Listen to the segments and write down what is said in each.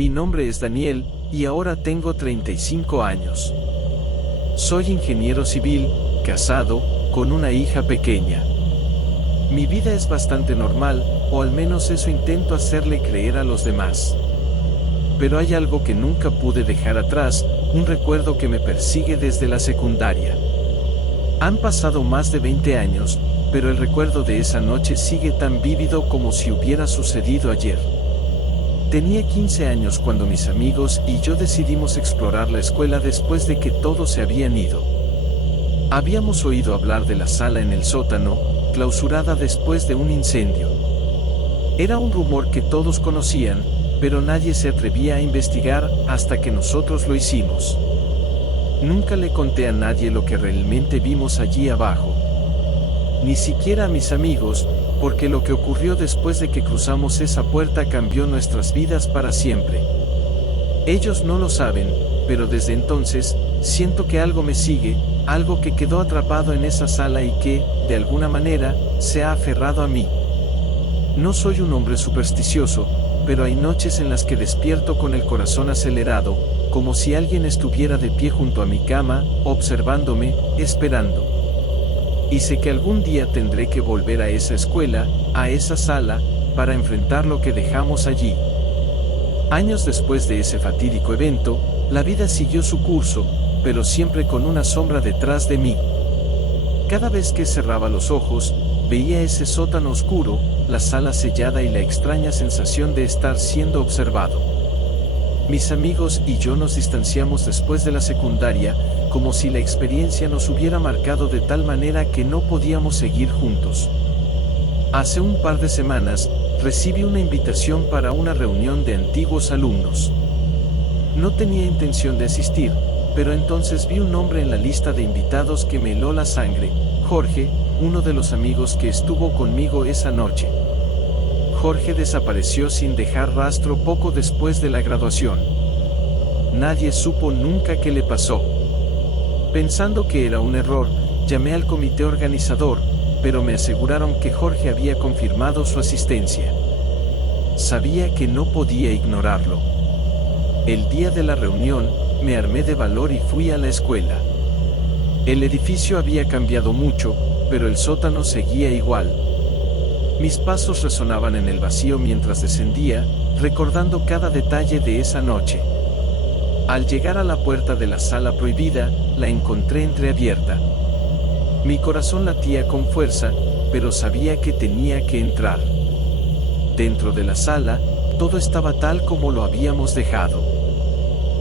Mi nombre es Daniel, y ahora tengo 35 años. Soy ingeniero civil, casado, con una hija pequeña. Mi vida es bastante normal, o al menos eso intento hacerle creer a los demás. Pero hay algo que nunca pude dejar atrás, un recuerdo que me persigue desde la secundaria. Han pasado más de 20 años, pero el recuerdo de esa noche sigue tan vívido como si hubiera sucedido ayer. Tenía 15 años cuando mis amigos y yo decidimos explorar la escuela después de que todos se habían ido. Habíamos oído hablar de la sala en el sótano, clausurada después de un incendio. Era un rumor que todos conocían, pero nadie se atrevía a investigar hasta que nosotros lo hicimos. Nunca le conté a nadie lo que realmente vimos allí abajo. Ni siquiera a mis amigos, porque lo que ocurrió después de que cruzamos esa puerta cambió nuestras vidas para siempre. Ellos no lo saben, pero desde entonces, siento que algo me sigue, algo que quedó atrapado en esa sala y que, de alguna manera, se ha aferrado a mí. No soy un hombre supersticioso, pero hay noches en las que despierto con el corazón acelerado, como si alguien estuviera de pie junto a mi cama, observándome, esperando. Y sé que algún día tendré que volver a esa escuela, a esa sala, para enfrentar lo que dejamos allí. Años después de ese fatídico evento, la vida siguió su curso, pero siempre con una sombra detrás de mí. Cada vez que cerraba los ojos, veía ese sótano oscuro, la sala sellada y la extraña sensación de estar siendo observado. Mis amigos y yo nos distanciamos después de la secundaria, como si la experiencia nos hubiera marcado de tal manera que no podíamos seguir juntos. Hace un par de semanas, recibí una invitación para una reunión de antiguos alumnos. No tenía intención de asistir, pero entonces vi un nombre en la lista de invitados que me heló la sangre: Jorge, uno de los amigos que estuvo conmigo esa noche. Jorge desapareció sin dejar rastro poco después de la graduación. Nadie supo nunca qué le pasó. Pensando que era un error, llamé al comité organizador, pero me aseguraron que Jorge había confirmado su asistencia. Sabía que no podía ignorarlo. El día de la reunión, me armé de valor y fui a la escuela. El edificio había cambiado mucho, pero el sótano seguía igual. Mis pasos resonaban en el vacío mientras descendía, recordando cada detalle de esa noche. Al llegar a la puerta de la sala prohibida, la encontré entreabierta. Mi corazón latía con fuerza, pero sabía que tenía que entrar. Dentro de la sala, todo estaba tal como lo habíamos dejado.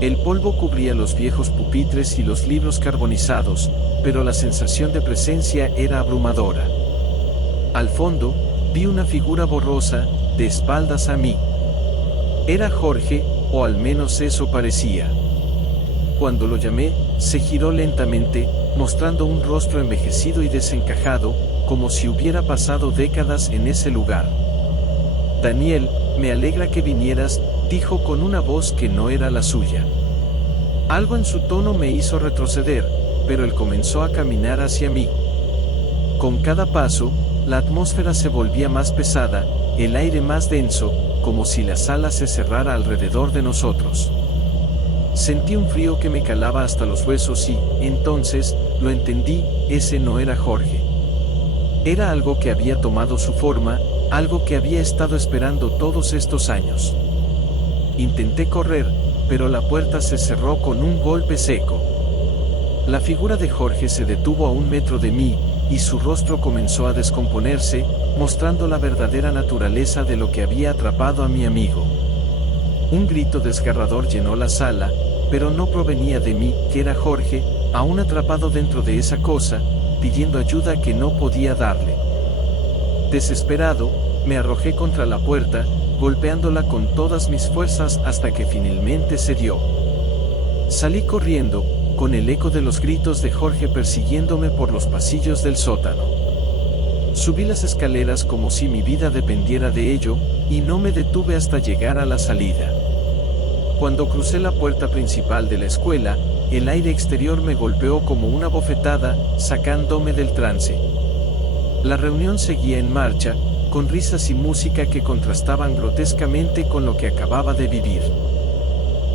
El polvo cubría los viejos pupitres y los libros carbonizados, pero la sensación de presencia era abrumadora. Al fondo, vi una figura borrosa, de espaldas a mí. Era Jorge, o al menos eso parecía. Cuando lo llamé, se giró lentamente, mostrando un rostro envejecido y desencajado, como si hubiera pasado décadas en ese lugar. Daniel, me alegra que vinieras, dijo con una voz que no era la suya. Algo en su tono me hizo retroceder, pero él comenzó a caminar hacia mí. Con cada paso, la atmósfera se volvía más pesada, el aire más denso, como si la sala se cerrara alrededor de nosotros. Sentí un frío que me calaba hasta los huesos y, entonces, lo entendí, ese no era Jorge. Era algo que había tomado su forma, algo que había estado esperando todos estos años. Intenté correr, pero la puerta se cerró con un golpe seco. La figura de Jorge se detuvo a 1 metro de mí, y su rostro comenzó a descomponerse, mostrando la verdadera naturaleza de lo que había atrapado a mi amigo. Un grito desgarrador llenó la sala, pero no provenía de mí, que era Jorge, aún atrapado dentro de esa cosa, pidiendo ayuda que no podía darle. Desesperado, me arrojé contra la puerta, golpeándola con todas mis fuerzas hasta que finalmente cedió. Salí corriendo, con el eco de los gritos de Jorge persiguiéndome por los pasillos del sótano. Subí las escaleras como si mi vida dependiera de ello, y no me detuve hasta llegar a la salida. Cuando crucé la puerta principal de la escuela, el aire exterior me golpeó como una bofetada, sacándome del trance. La reunión seguía en marcha, con risas y música que contrastaban grotescamente con lo que acababa de vivir.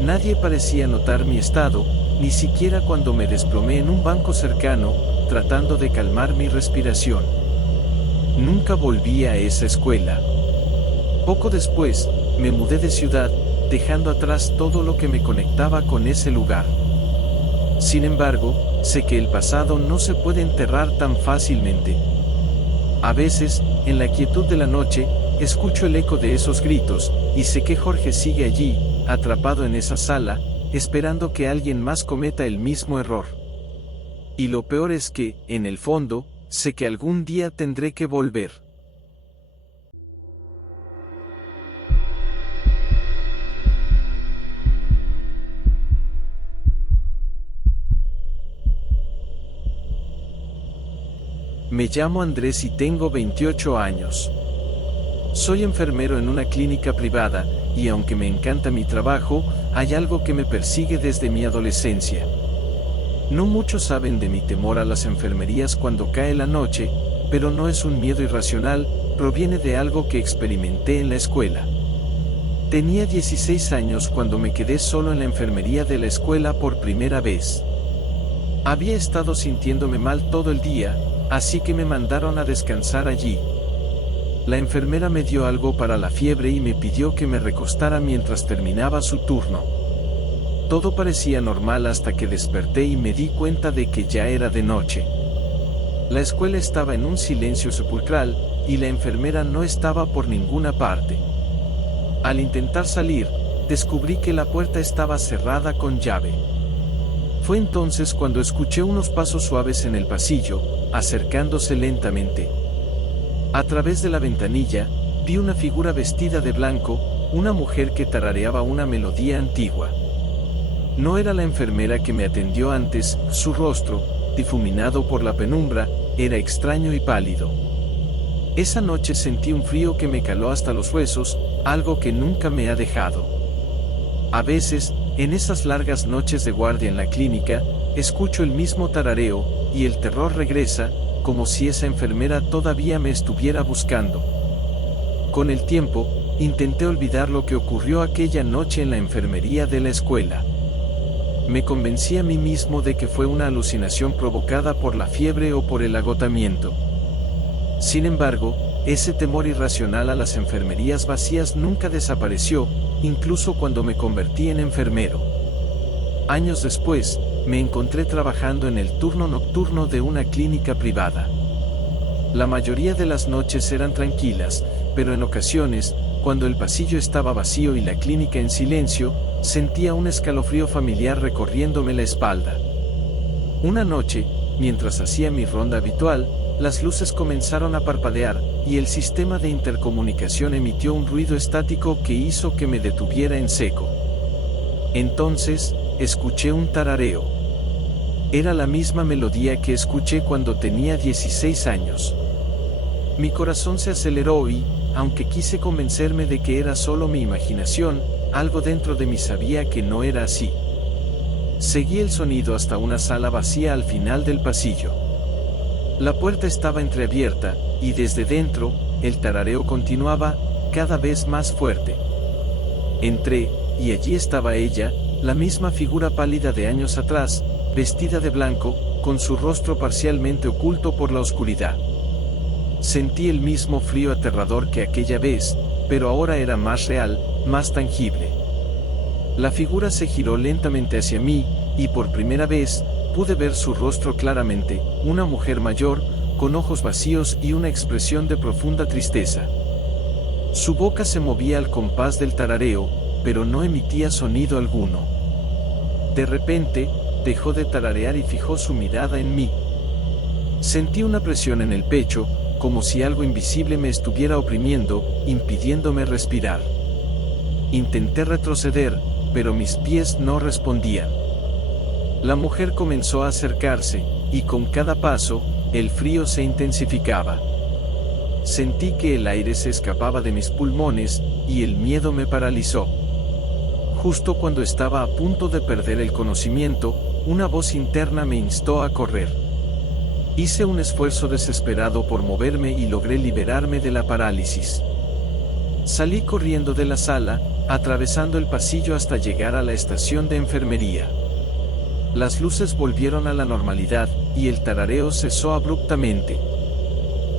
Nadie parecía notar mi estado, ni siquiera cuando me desplomé en un banco cercano, tratando de calmar mi respiración. Nunca volví a esa escuela. Poco después, me mudé de ciudad, dejando atrás todo lo que me conectaba con ese lugar. Sin embargo, sé que el pasado no se puede enterrar tan fácilmente. A veces, en la quietud de la noche, escucho el eco de esos gritos, y sé que Jorge sigue allí, atrapado en esa sala, esperando que alguien más cometa el mismo error. Y lo peor es que, en el fondo, sé que algún día tendré que volver. Me llamo Andrés y tengo 28 años. Soy enfermero en una clínica privada, y aunque me encanta mi trabajo, hay algo que me persigue desde mi adolescencia. No muchos saben de mi temor a las enfermerías cuando cae la noche, pero no es un miedo irracional, proviene de algo que experimenté en la escuela. Tenía 16 años cuando me quedé solo en la enfermería de la escuela por primera vez. Había estado sintiéndome mal todo el día, así que me mandaron a descansar allí. La enfermera me dio algo para la fiebre y me pidió que me recostara mientras terminaba su turno. Todo parecía normal hasta que desperté y me di cuenta de que ya era de noche. La escuela estaba en un silencio sepulcral, y la enfermera no estaba por ninguna parte. Al intentar salir, descubrí que la puerta estaba cerrada con llave. Fue entonces cuando escuché unos pasos suaves en el pasillo, acercándose lentamente. A través de la ventanilla, vi una figura vestida de blanco, una mujer que tarareaba una melodía antigua. No era la enfermera que me atendió antes, su rostro, difuminado por la penumbra, era extraño y pálido. Esa noche sentí un frío que me caló hasta los huesos, algo que nunca me ha dejado. A veces, en esas largas noches de guardia en la clínica, escucho el mismo tarareo, y el terror regresa, como si esa enfermera todavía me estuviera buscando. Con el tiempo, intenté olvidar lo que ocurrió aquella noche en la enfermería de la escuela. Me convencí a mí mismo de que fue una alucinación provocada por la fiebre o por el agotamiento. Sin embargo, ese temor irracional a las enfermerías vacías nunca desapareció, incluso cuando me convertí en enfermero. Años después, me encontré trabajando en el turno nocturno de una clínica privada. La mayoría de las noches eran tranquilas, pero en ocasiones, cuando el pasillo estaba vacío y la clínica en silencio, sentía un escalofrío familiar recorriéndome la espalda. Una noche, mientras hacía mi ronda habitual, las luces comenzaron a parpadear, y el sistema de intercomunicación emitió un ruido estático que hizo que me detuviera en seco. Entonces, escuché un tarareo. Era la misma melodía que escuché cuando tenía 16 años. Mi corazón se aceleró y, aunque quise convencerme de que era solo mi imaginación, algo dentro de mí sabía que no era así. Seguí el sonido hasta una sala vacía al final del pasillo. La puerta estaba entreabierta, y desde dentro, el tarareo continuaba, cada vez más fuerte. Entré, y allí estaba ella, la misma figura pálida de años atrás, vestida de blanco, con su rostro parcialmente oculto por la oscuridad. Sentí el mismo frío aterrador que aquella vez, pero ahora era más real, más tangible. La figura se giró lentamente hacia mí, y por primera vez, pude ver su rostro claramente, una mujer mayor, con ojos vacíos y una expresión de profunda tristeza. Su boca se movía al compás del tarareo, pero no emitía sonido alguno. De repente, dejó de tararear y fijó su mirada en mí. Sentí una presión en el pecho, como si algo invisible me estuviera oprimiendo, impidiéndome respirar. Intenté retroceder, pero mis pies no respondían. La mujer comenzó a acercarse, y con cada paso, el frío se intensificaba. Sentí que el aire se escapaba de mis pulmones, y el miedo me paralizó. Justo cuando estaba a punto de perder el conocimiento, una voz interna me instó a correr. Hice un esfuerzo desesperado por moverme y logré liberarme de la parálisis. Salí corriendo de la sala, atravesando el pasillo hasta llegar a la estación de enfermería. Las luces volvieron a la normalidad, y el tarareo cesó abruptamente.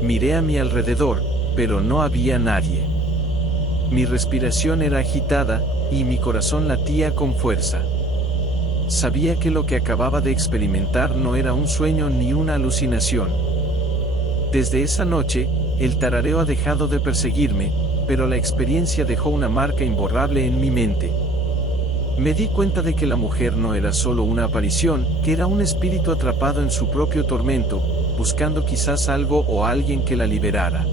Miré a mi alrededor, pero no había nadie. Mi respiración era agitada, y mi corazón latía con fuerza. Sabía que lo que acababa de experimentar no era un sueño ni una alucinación. Desde esa noche, el tarareo ha dejado de perseguirme, pero la experiencia dejó una marca imborrable en mi mente. Me di cuenta de que la mujer no era solo una aparición, que era un espíritu atrapado en su propio tormento, buscando quizás algo o alguien que la liberara.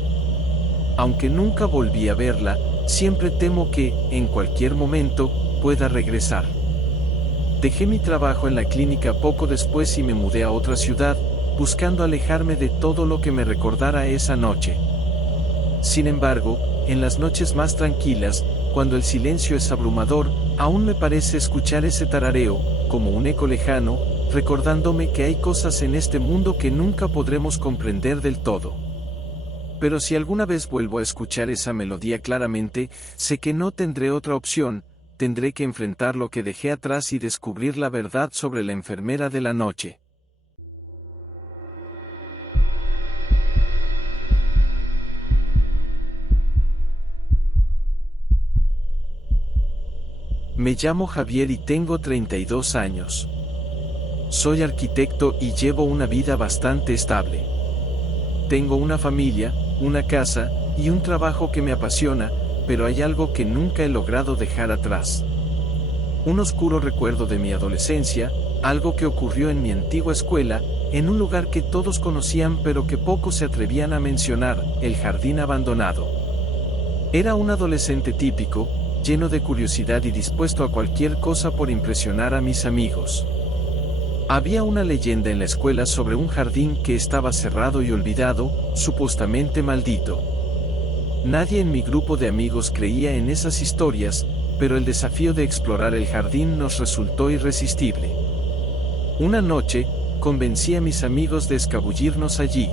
Aunque nunca volví a verla, siempre temo que, en cualquier momento, pueda regresar. Dejé mi trabajo en la clínica poco después y me mudé a otra ciudad, buscando alejarme de todo lo que me recordara esa noche. Sin embargo, en las noches más tranquilas, cuando el silencio es abrumador, aún me parece escuchar ese tarareo, como un eco lejano, recordándome que hay cosas en este mundo que nunca podremos comprender del todo. Pero si alguna vez vuelvo a escuchar esa melodía claramente, sé que no tendré otra opción, tendré que enfrentar lo que dejé atrás y descubrir la verdad sobre la enfermera de la noche. Me llamo Javier y tengo 32 años. Soy arquitecto y llevo una vida bastante estable. Tengo una familia, una casa, y un trabajo que me apasiona, pero hay algo que nunca he logrado dejar atrás. Un oscuro recuerdo de mi adolescencia, algo que ocurrió en mi antigua escuela, en un lugar que todos conocían pero que pocos se atrevían a mencionar, el jardín abandonado. Era un adolescente típico, lleno de curiosidad y dispuesto a cualquier cosa por impresionar a mis amigos. Había una leyenda en la escuela sobre un jardín que estaba cerrado y olvidado, supuestamente maldito. Nadie en mi grupo de amigos creía en esas historias, pero el desafío de explorar el jardín nos resultó irresistible. Una noche, convencí a mis amigos de escabullirnos allí.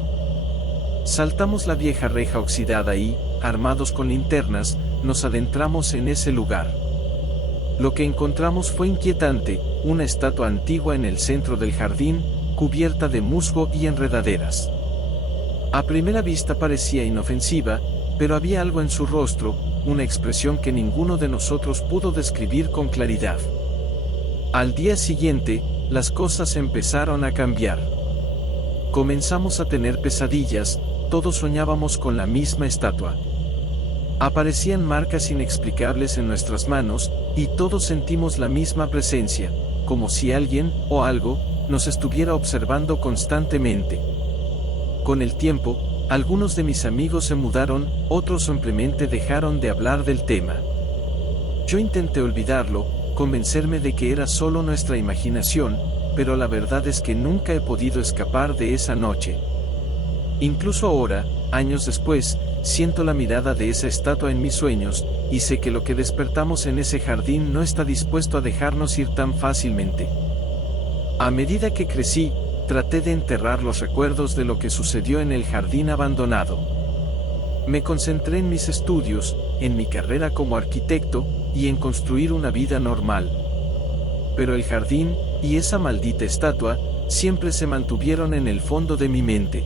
Saltamos la vieja reja oxidada y, armados con linternas, nos adentramos en ese lugar. Lo que encontramos fue inquietante, una estatua antigua en el centro del jardín, cubierta de musgo y enredaderas. A primera vista parecía inofensiva, pero había algo en su rostro, una expresión que ninguno de nosotros pudo describir con claridad. Al día siguiente, las cosas empezaron a cambiar. Comenzamos a tener pesadillas, todos soñábamos con la misma estatua. Aparecían marcas inexplicables en nuestras manos, y todos sentimos la misma presencia, como si alguien, o algo, nos estuviera observando constantemente. Con el tiempo, algunos de mis amigos se mudaron, otros simplemente dejaron de hablar del tema. Yo intenté olvidarlo, convencerme de que era solo nuestra imaginación, pero la verdad es que nunca he podido escapar de esa noche. Incluso ahora, años después, siento la mirada de esa estatua en mis sueños, y sé que lo que despertamos en ese jardín no está dispuesto a dejarnos ir tan fácilmente. A medida que crecí, traté de enterrar los recuerdos de lo que sucedió en el jardín abandonado. Me concentré en mis estudios, en mi carrera como arquitecto, y en construir una vida normal. Pero el jardín, y esa maldita estatua, siempre se mantuvieron en el fondo de mi mente.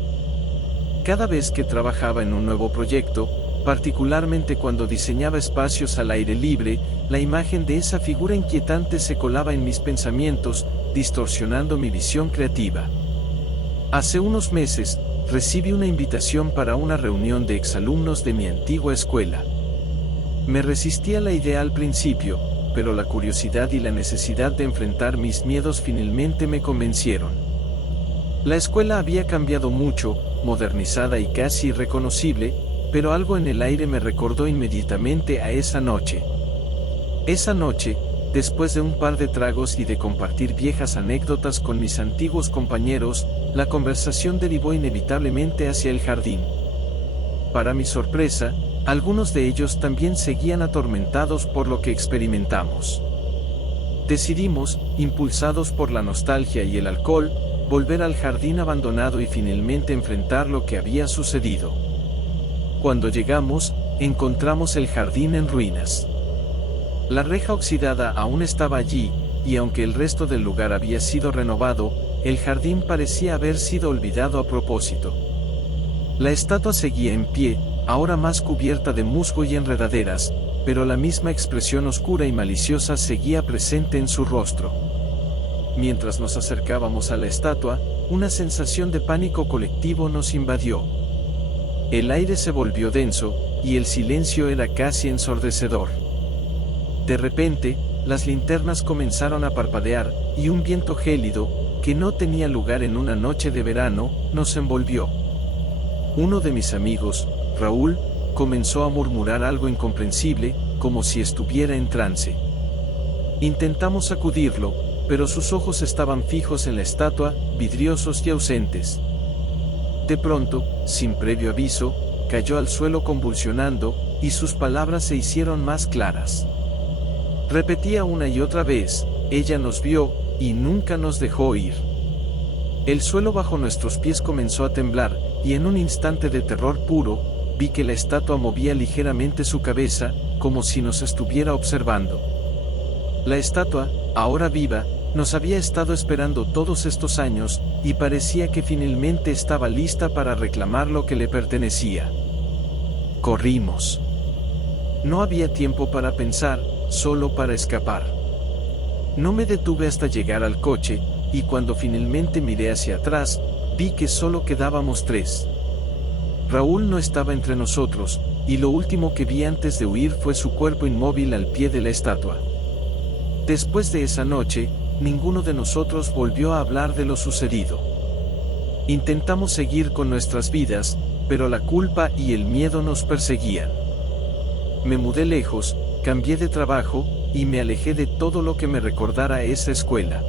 Cada vez que trabajaba en un nuevo proyecto, particularmente cuando diseñaba espacios al aire libre, la imagen de esa figura inquietante se colaba en mis pensamientos, distorsionando mi visión creativa. Hace unos meses, recibí una invitación para una reunión de exalumnos de mi antigua escuela. Me resistí a la idea al principio, pero la curiosidad y la necesidad de enfrentar mis miedos finalmente me convencieron. La escuela había cambiado mucho, modernizada y casi irreconocible, pero algo en el aire me recordó inmediatamente a esa noche. Esa noche, después de un par de tragos y de compartir viejas anécdotas con mis antiguos compañeros, la conversación derivó inevitablemente hacia el jardín. Para mi sorpresa, algunos de ellos también seguían atormentados por lo que experimentamos. Decidimos, impulsados por la nostalgia y el alcohol, volver al jardín abandonado y finalmente enfrentar lo que había sucedido. Cuando llegamos, encontramos el jardín en ruinas. La reja oxidada aún estaba allí, y aunque el resto del lugar había sido renovado, el jardín parecía haber sido olvidado a propósito. La estatua seguía en pie, ahora más cubierta de musgo y enredaderas, pero la misma expresión oscura y maliciosa seguía presente en su rostro. Mientras nos acercábamos a la estatua, una sensación de pánico colectivo nos invadió. El aire se volvió denso, y el silencio era casi ensordecedor. De repente, las linternas comenzaron a parpadear, y un viento gélido, que no tenía lugar en una noche de verano, nos envolvió. Uno de mis amigos, Raúl, comenzó a murmurar algo incomprensible, como si estuviera en trance. Intentamos sacudirlo, pero sus ojos estaban fijos en la estatua, vidriosos y ausentes. De pronto, sin previo aviso, cayó al suelo convulsionando, y sus palabras se hicieron más claras. Repetía una y otra vez: ella nos vio, y nunca nos dejó ir. El suelo bajo nuestros pies comenzó a temblar, y en un instante de terror puro, vi que la estatua movía ligeramente su cabeza, como si nos estuviera observando. La estatua, ahora viva, nos había estado esperando todos estos años, y parecía que finalmente estaba lista para reclamar lo que le pertenecía. Corrimos. No había tiempo para pensar, solo para escapar. No me detuve hasta llegar al coche, y cuando finalmente miré hacia atrás, vi que solo quedábamos 3. Raúl no estaba entre nosotros, y lo último que vi antes de huir fue su cuerpo inmóvil al pie de la estatua. Después de esa noche, ninguno de nosotros volvió a hablar de lo sucedido. Intentamos seguir con nuestras vidas, pero la culpa y el miedo nos perseguían. Me mudé lejos, cambié de trabajo, y me alejé de todo lo que me recordara esa escuela.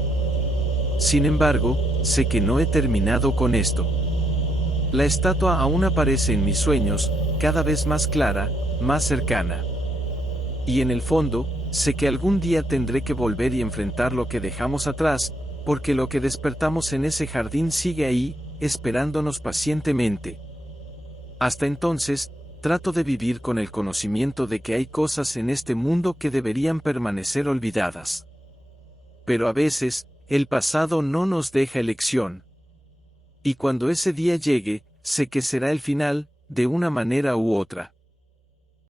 Sin embargo, sé que no he terminado con esto. La estatua aún aparece en mis sueños, cada vez más clara, más cercana. Y en el fondo, sé que algún día tendré que volver y enfrentar lo que dejamos atrás, porque lo que despertamos en ese jardín sigue ahí, esperándonos pacientemente. Hasta entonces, trato de vivir con el conocimiento de que hay cosas en este mundo que deberían permanecer olvidadas. Pero a veces, el pasado no nos deja elección. Y cuando ese día llegue, sé que será el final, de una manera u otra.